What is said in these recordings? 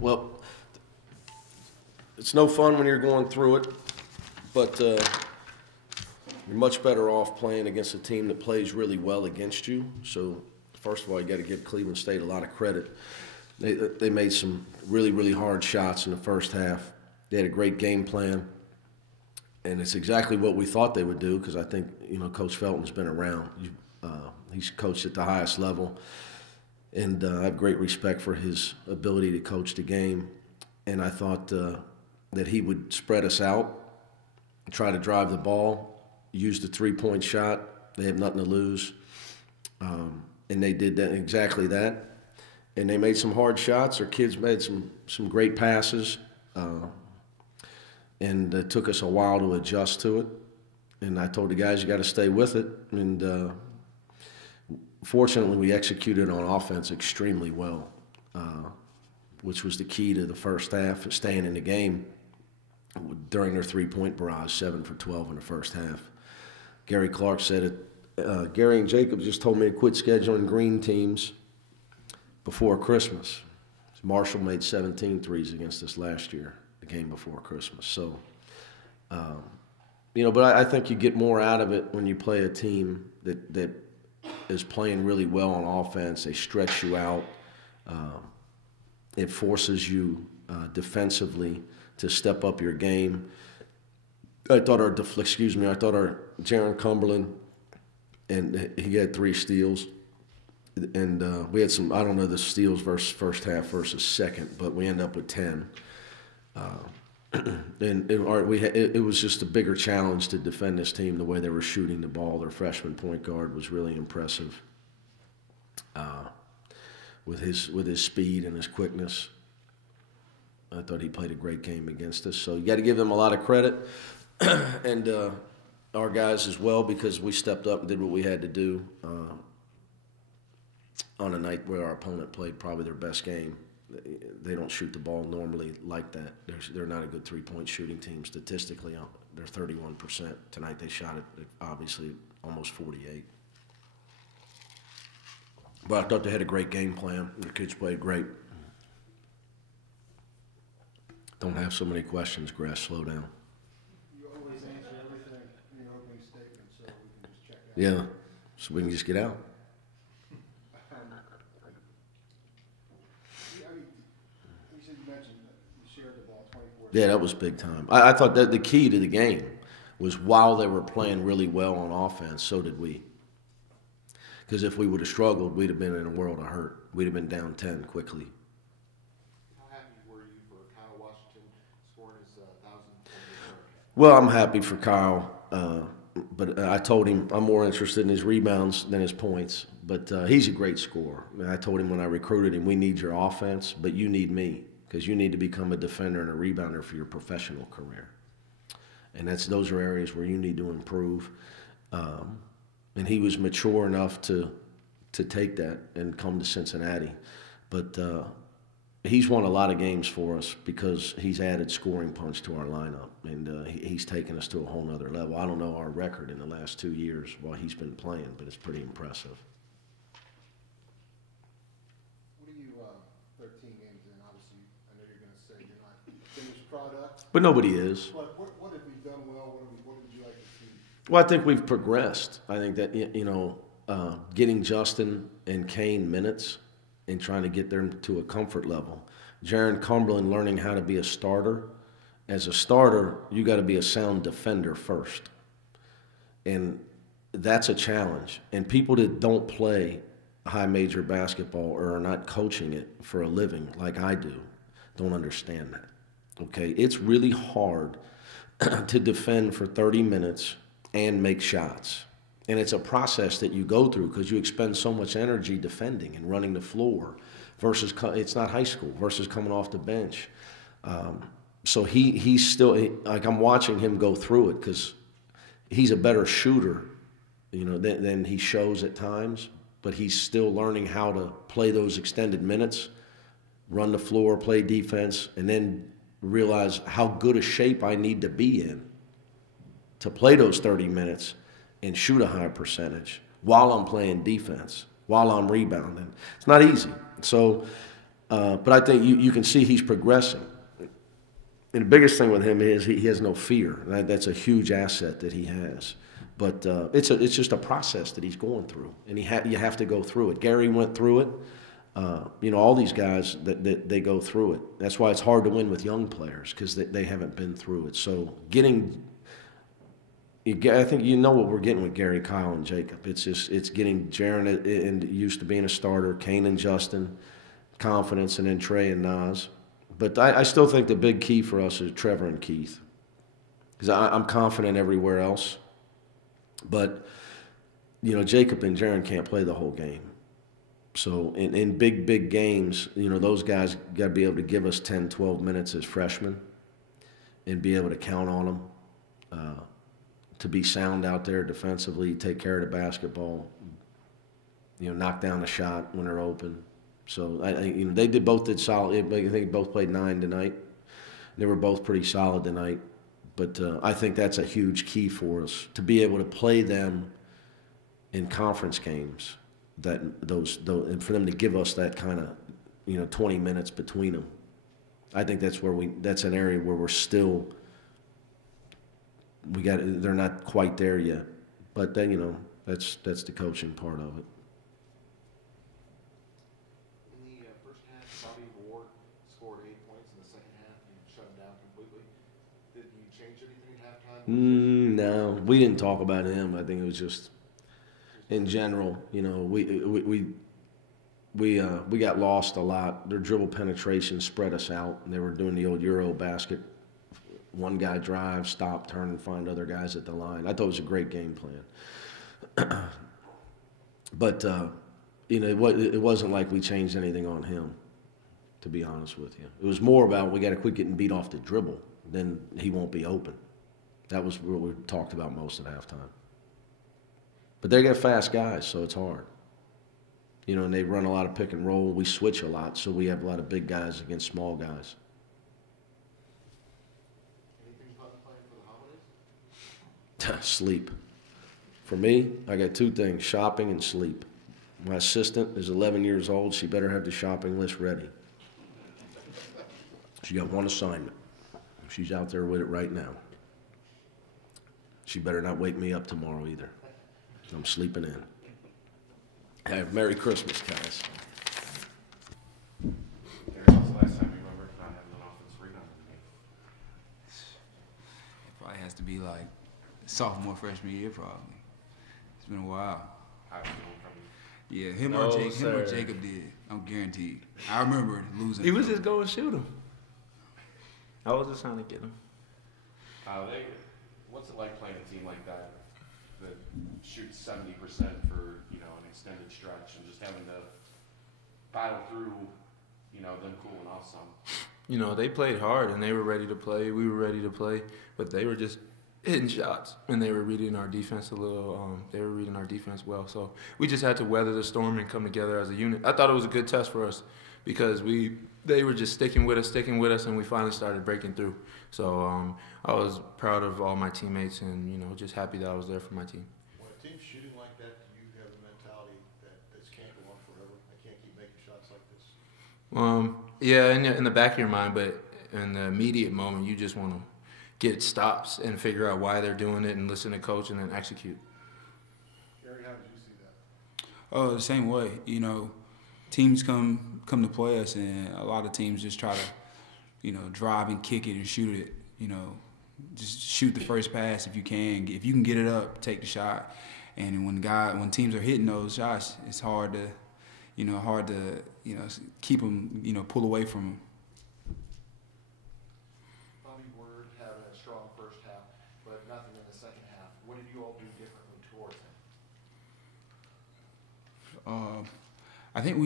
Well, it's no fun when you're going through it, but you're much better off playing against a team that plays really well against you. So, first of all, you got to give Cleveland State a lot of credit. They made some really, really hard shots in the first half. They had a great game plan, and it's exactly what we thought they would do because I think, Coach Felton's been around. He's coached at the highest level, and I have great respect for his ability to coach the game. And I thought that he would spread us out, try to drive the ball, use the three-point shot. They have nothing to lose, and they did that, exactly that. And they made some hard shots. Our kids made some great passes, and it took us a while to adjust to it. And I told the guys, you got to stay with it. And fortunately, we executed on offense extremely well, which was the key to the first half, staying in the game during their three-point barrage, 7 for 12 in the first half. Gary Clark said it. Gary and Jacob just told me to quit scheduling green teams before Christmas. Marshall made 17 threes against us last year, the game before Christmas. So, but I think you get more out of it when you play a team that is playing really well on offense. They stretch you out. It forces you defensively to step up your game. I thought our Jaron Cumberland, and he had 3 steals. And we had some, I don't know the steals versus first half versus second, but we ended up with 10. And it was just a bigger challenge to defend this team the way they were shooting the ball. Their freshman point guard was really impressive with his speed and his quickness. I thought he played a great game against us. So you got to give them a lot of credit, and our guys as well, because we stepped up and did what we had to do on a night where our opponent played probably their best game. They don't shoot the ball normally like that. They're not a good three-point shooting team statistically. They're 31%. Tonight they shot it obviously almost 48. But I thought they had a great game plan. Their kids played great. Don't have so many questions, Grass. Slow down. You always answer everything in your opening statement, so we can just check out. Yeah, so we can just get out. You mentioned that you shared the ball 24. Yeah, that was big time. I thought that the key to the game was while they were playing really well on offense, so did we. Because if we would have struggled, we'd have been in a world of hurt. We'd have been down 10 quickly. How happy were you for Kyle Washington scoring his 1,000? Well, I'm happy for Kyle, but I told him I'm more interested in his rebounds than his points. But he's a great scorer. I told him when I recruited him, we need your offense, but you need me, because you need to become a defender and a rebounder for your professional career. And those are areas where you need to improve. And he was mature enough to take that and come to Cincinnati. But he's won a lot of games for us because he's added scoring punch to our lineup. And he's taken us to a whole nother level. I don't know our record in the last 2 years while he's been playing, but it's pretty impressive. 13 games in, obviously, I know you're going to say you're not finished product. But nobody is. What have we done well? What would you like to see? Well, I think we've progressed. I think that, getting Justin and Kane minutes and trying to get them to a comfort level. Jaron Cumberland learning how to be a starter. As a starter, you got to be a sound defender first. And that's a challenge. And people that don't play high major basketball or are not coaching it for a living like I do don't understand that. Okay, it's really hard to defend for 30 minutes and make shots. And it's a process that you go through because you expend so much energy defending and running the floor versus it's not high school versus coming off the bench. So he's still, like, I'm watching him go through it because he's a better shooter, than he shows at times. But he's still learning how to play those extended minutes, run the floor, play defense, and then realize how good a shape I need to be in to play those 30 minutes and shoot a high percentage while I'm playing defense, while I'm rebounding. It's not easy. So But I think you can see he's progressing. And the biggest thing with him is he has no fear. That's a huge asset that he has. But it's just a process that he's going through, and you have to go through it. Gary went through it. All these guys that they go through it. That's why it's hard to win with young players because they haven't been through it. So I think you know what we're getting with Gary, Kyle, and Jacob. It's getting Jaron and used to being a starter, Kane and Justin, confidence, and then Trey and Nas. But I still think the big key for us is Trevor and Keith, because I'm confident everywhere else. But Jacob and Jaron can't play the whole game. So in big games, those guys got to be able to give us 10, 12 minutes as freshmen and be able to count on them to be sound out there defensively, take care of the basketball, knock down the shot when they're open. So they both did solid. I think they both played 9 tonight. They were both pretty solid tonight. But I think that's a huge key for us to be able to play them in conference games. And for them to give us that kind of 20 minutes between them. I think that's an area where we're still they're not quite there yet. But then that's the coaching part of it. In the first half, Bobby Ward scored 8 points. In the second half, you shut him down completely. Did you change anything at halftime? No, we didn't talk about him. I think it was just in general. We got lost a lot. Their dribble penetration spread us out, and they were doing the old Euro basket. One guy drive, stop, turn, and find other guys at the line. I thought it was a great game plan. But it wasn't like we changed anything on him, to be honest with you. It was more about we got to quit getting beat off the dribble, then he won't be open. That was what we talked about most at halftime. But they got fast guys, so it's hard. And they run a lot of pick and roll. We switch a lot, so we have a lot of big guys against small guys. Anything fun playing for the holidays? Sleep. For me, I got 2 things, shopping and sleep. My assistant is 11 years old. She better have the shopping list ready. She got 1 assignment. She's out there with it right now. She better not wake me up tomorrow either. I'm sleeping in. Have Merry Christmas, guys. When's the last time you remember not having an offense rebound in the game? It probably has to be like sophomore, freshman year, probably. It's been a while. Yeah, him or Jacob did. I'm guaranteed. I remember losing. He was just going to shoot him. I was just trying to get him. What's it like playing a team like that shoots 70% for an extended stretch and just having to battle through them cooling off some? They played hard and they were ready to play. We were ready to play, but they were just hitting shots and they were reading our defense they were reading our defense well. So we just had to weather the storm and come together as a unit. I thought it was a good test for us because they were just sticking with us, and we finally started breaking through. So I was proud of all my teammates and just happy that I was there for my team. When a team's shooting like that, do you have the mentality that this can't go on forever? I can't keep making shots like this. Yeah, in the back of your mind, but in the immediate moment, you just want to get stops and figure out why they're doing it and listen to coach and then execute. Gary, how did you see that? Oh, the same way. Teams come to play us, and a lot of teams just try to, drive and kick it and shoot it. Just shoot the first pass if you can. If you can get it up, take the shot. And when teams are hitting those shots, it's hard to keep them, pull away from them. Bobby Word had a strong first half, but nothing in the second half. What did you all do differently towards him? I think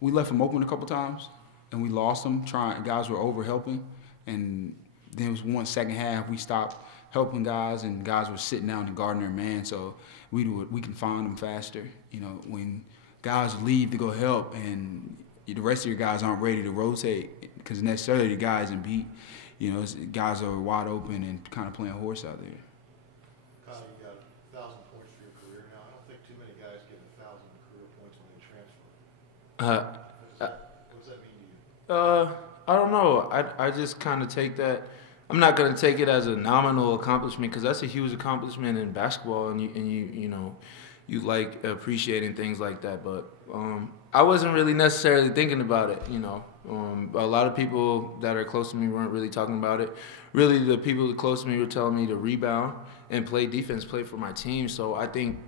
we left him open a couple times, and we lost him. Guys were over helping, and then it was one second half we stopped helping guys, and guys were sitting down and guarding their man. So we can find them faster. When guys leave to go help, and the rest of your guys aren't ready to rotate because necessarily the guy isn't beat. Guys are wide open and kind of playing horse out there. Kyle, you got 1,000 points for your career now. I don't think too many guys get 1,000 career points when they transfer. I don't know. I just kind of take that. I'm not gonna take it as a nominal accomplishment because that's a huge accomplishment in basketball, and you know, you like appreciating things like that. But I wasn't really necessarily thinking about it. You know, a lot of people that are close to me weren't really talking about it. Really, the people close to me were telling me to rebound and play defense, play for my team. So I think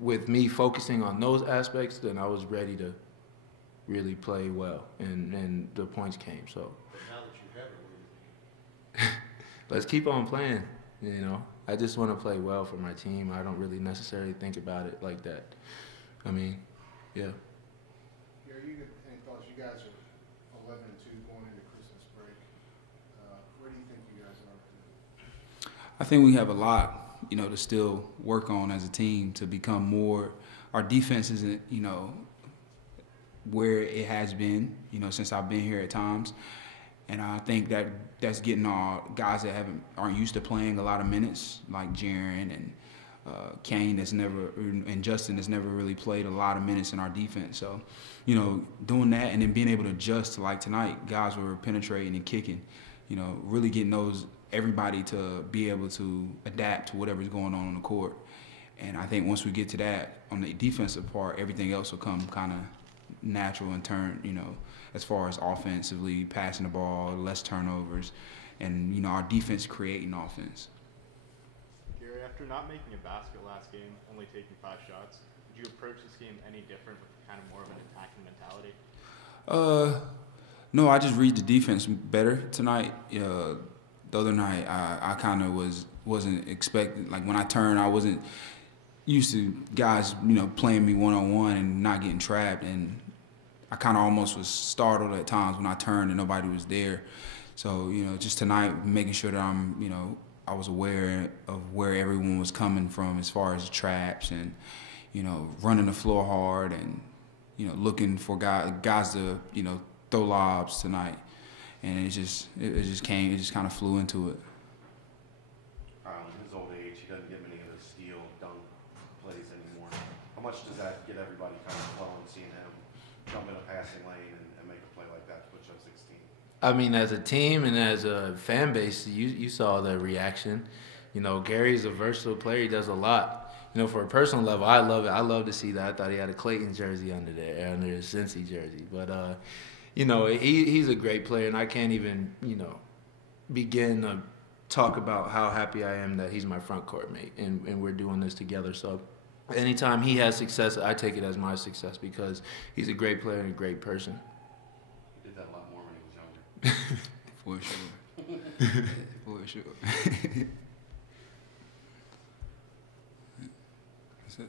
with me focusing on those aspects, then I was ready to really play well, and the points came. So But now that you have it, what do you think? let's keep on playing. You know, I just want to play well for my team. I don't really necessarily think about it like that. I mean, yeah. Gary, you get any thoughts? You guys are 11-2 going into Christmas break. Where do you think you guys are? I think we have a lot, you know, to still work on as a team to become more. Our defense isn't, you know, where it has been, you know, since I've been here at times. And I think that's getting our guys that aren't used to playing a lot of minutes, like Jaren and Kane and Justin has never really played a lot of minutes in our defense. So, you know, doing that and then being able to adjust, like tonight, guys were penetrating and kicking, you know, really getting everybody to be able to adapt to whatever's going on the court. And I think once we get to that, on the defensive part, everything else will come kind of natural and turn, you know, as far as offensively, passing the ball, less turnovers, and, you know, our defense creating offense. Gary, after not making a basket last game, only taking 5 shots, did you approach this game any different with kind of more of an attacking mentality? No, I just read the defense better tonight. The other night, I kind of wasn't expecting, like when I turned, I wasn't used to guys, you know, playing me one-on-one and not getting trapped, and I kind of almost was startled at times when I turned and nobody was there. So, you know, just tonight, making sure that I was aware of where everyone was coming from as far as traps and, you know, running the floor hard and, you know, looking for guys to, you know, throw lobs tonight. And it just kind of flew into it. His old age, he doesn't get many of those steal, dunk plays anymore. How much does that get everybody kind of flowing, seeing him jump in a passing lane and make a play like that to put you up 16? I mean, as a team and as a fan base, you saw the reaction. You know, Gary's a versatile player. He does a lot. You know, for a personal level, I love it. I love to see that. I thought he had a Clayton jersey under his Cincy jersey. But, you know, he's a great player, and I can't even, you know, begin to talk about how happy I am that he's my front court mate and we're doing this together. So anytime he has success, I take it as my success because he's a great player and a great person. He did that a lot more when he was younger. For sure. For sure. That's it.